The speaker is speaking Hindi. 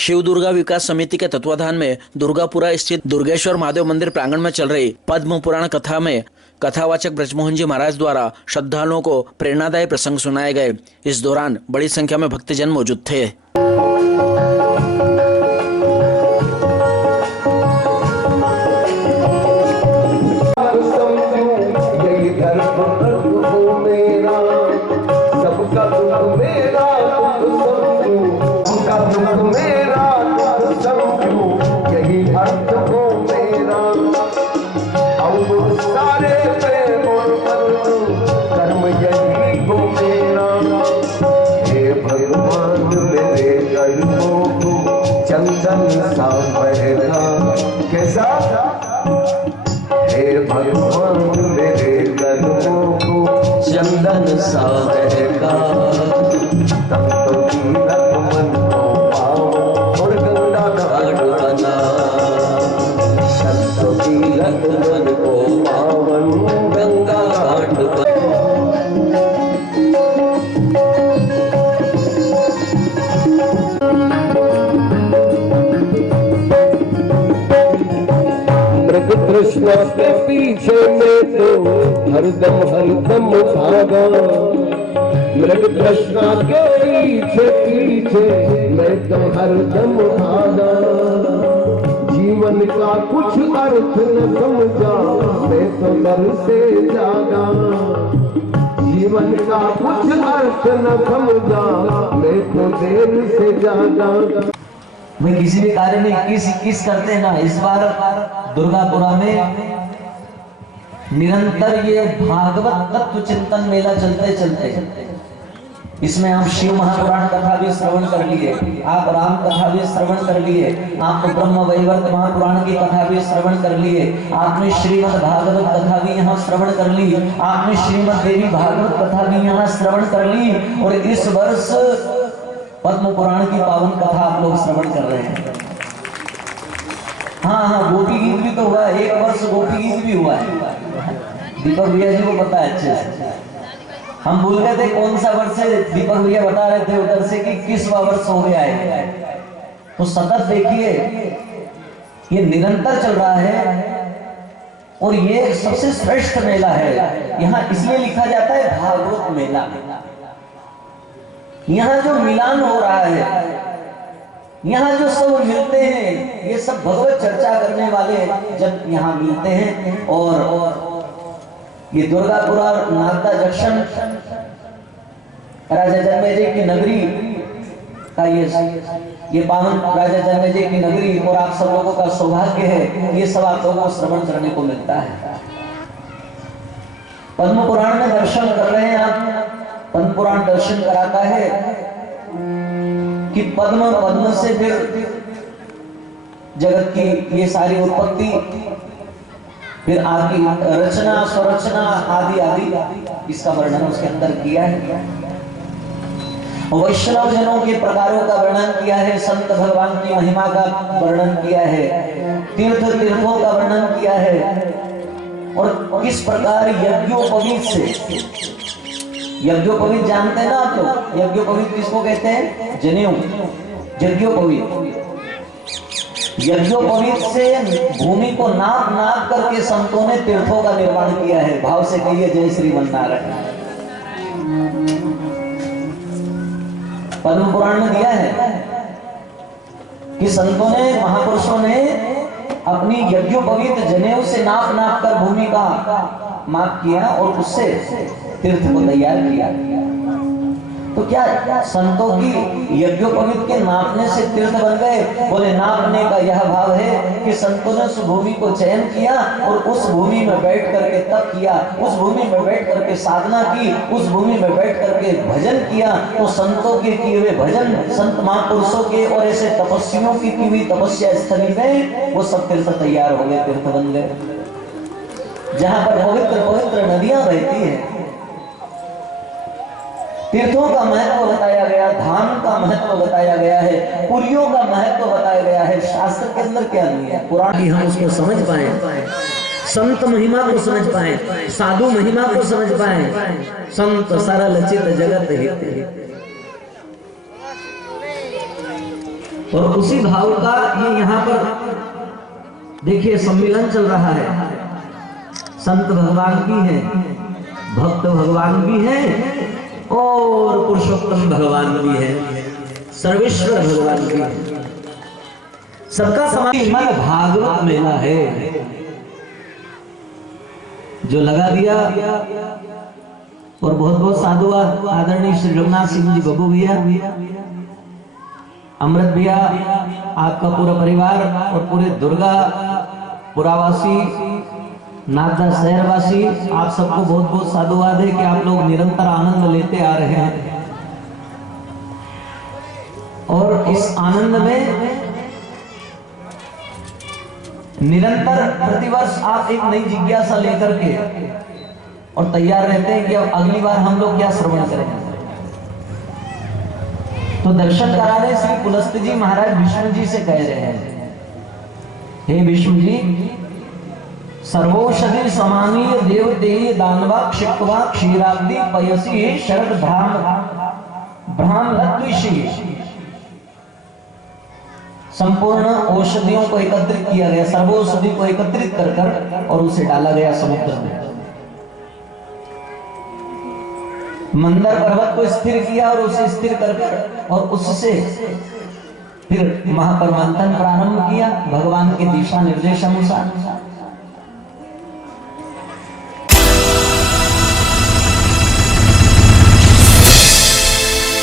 शिव दुर्गा विकास समिति के तत्वाधान में दुर्गापुरा स्थित दुर्गेश्वर महादेव मंदिर प्रांगण में चल रही पद्म पुराण कथा में कथावाचक ब्रजमोहन जी महाराज द्वारा श्रद्धालुओं को प्रेरणादायी प्रसंग सुनाए गए। इस दौरान बड़ी संख्या में भक्तजन मौजूद थे। चंदन सा बहना कैसा हे भगवान मेरे कदमों को चंदन सा बहना तब तो कीरत मन को पाओ और गंगा घाट बना तब तो कीरत मन को पावन गंगा घाट बना। कृष्ण के पीछे में तो हरदम भागा, मृग कृष्ण के पीछे मैं तो हरदम भागा। जीवन का कुछ अर्थ न समझा मैं तो डर से जागा। जीवन का कुछ अर्थ न समझा मैं तो देर से जागा। भाई किसी भी कार्य में 21 करते हैं ना। इस बार दुर्गापुरा में निरंतर ये भागवत तत्व चिंतन मेला चलते चलते इसमें आप शिव महापुराण कथा भी श्रवण कर लिए, आप राम कथा भी श्रवण कर लिए, आप ब्रह्म वैवर्त महापुराण की कथा भी श्रवण कर लिए, आपने श्रीमद् भागवत कथा भी यहाँ श्रवण कर ली, आपने श्रीमद् देवी भागवत कथा भी यहाँ श्रवण कर ली। और इस वर्ष पद्म पुराण की पावन कथा आप लोग श्रवण कर रहे हैं। हाँ, गोपी गीत भी तो हुआ है, एक वर्ष गोपी गीत भी हुआ है। दीपक भैया जी को पता है अच्छे से। हम भूल गए थे कौन सा वर्ष है। दीपक भैया बता रहे थे उधर से कि 21वां वर्ष हो गया है। तो सतत देखिए ये निरंतर चल रहा है और ये सबसे श्रेष्ठ मेला है। यहाँ इसलिए लिखा जाता है भागवत मेला। यहाँ जो मिलान हो रहा है, यहाँ जो सब मिलते हैं, ये सब भगवत चर्चा करने वाले जब यहाँ मिलते हैं। और ये दुर्गापुरा नागदा जंक्शन राजा जन्मेजय की नगरी का ये पावन राजा जन्मेजय की नगरी और आप सब लोगों का सौभाग्य है ये सब आप लोगों को श्रवण करने को मिलता है। पद्म पुराण में दर्शन कर रहे हैं आप। पद्म पुराण दर्शन कराता है कि पद्म से फिर जगत की ये सारी उत्पत्ति, फिर आपकी रचना स्वरचना आदि इसका वर्णन उसके अंदर किया है। वैष्णव जनों के प्रकारों का वर्णन किया है, संत भगवान की महिमा का वर्णन किया है, तीर्थों का वर्णन किया है। और किस प्रकार यज्ञोपवीत से, यज्ञोपवीत जानते हैं ना आप लोग। यज्ञोपवीत किसको कहते हैं? जनेऊ। यज्ञोपवीत से भूमि को नाप करके संतों ने तीर्थों का निर्माण किया है। भाव से कहिए जय श्री नारायण। पद्म पुराण में दिया है कि संतों ने, महापुरुषों ने अपनी यज्ञोपवीत जनेऊ से नाप कर भूमि का माप किया और उससे तीर्थ को तैयार किया। तो क्या संतों की यज्ञोपवीत के नापने से तीर्थ बन गए? बोले नापने का यह भाव है कि संतों ने उस भूमि को चयन किया और उस भूमि में बैठ करके तप किया, उस भूमि में बैठ करके साधना की, उस भूमि में बैठ करके भजन किया। तो संतों के किए हुए भजन, संत महापुरुषों के और ऐसे तपस्वियों की हुई तपस्या स्थली में वो सब तीर्थ तैयार हो गए, तीर्थ बन गए। जहां पर पवित्र पवित्र नदियां बहती है, तीर्थों का महत्व बताया गया, धाम का महत्व बताया गया है, पुरियों का महत्व बताया गया है। शास्त्र के अंदर क्या नहीं है, पुराण की हम उसको समझ पाए, संत महिमा को समझ पाए, साधु महिमा को समझ पाए। संत सरल चित जगत हित। और उसी भाव का ये यहाँ पर देखिए सम्मेलन चल रहा है। संत भगवान भी है, भक्त भगवान भी है और पुरुषोत्तम भगवान भी है, सर्वेश्वर भगवान भी है। सबका समागम भागवत मेला है जो लगा दिया। और बहुत बहुत साधुवाद आदरणीय श्री रघुनाथ सिंह जी बबू भैया, अमृत भैया, आपका पूरा परिवार और पूरे दुर्गा पुरावासी, नागदा शहरवासी, आप सबको बहुत बहुत साधुवाद है कि आप लोग निरंतर आनंद लेते आ रहे हैं। और इस आनंद में निरंतर प्रतिवर्ष आप एक नई जिज्ञासा लेकर के और तैयार रहते हैं कि अब अगली बार हम लोग क्या श्रवण करेंगे। तो दर्शन करा रहे श्री पुलस्त जी महाराज विष्णु जी से कह रहे हैं, हे विष्णु जी, सर्वौषधि समानीय देवतेय दानवा क्षिप्वा क्षीराब्दि पयसी शरद भ्रामलत्विषी। संपूर्ण औषधियों को एकत्रित किया गया, सर्वौषधि को एकत्रित कर कर और उसे डाला गया समुद्र में। मंदर पर्वत को स्थिर किया और उसे स्थिर कर कर और उससे फिर महापरमंथन प्रारंभ किया भगवान के दिशा निर्देश अनुसार।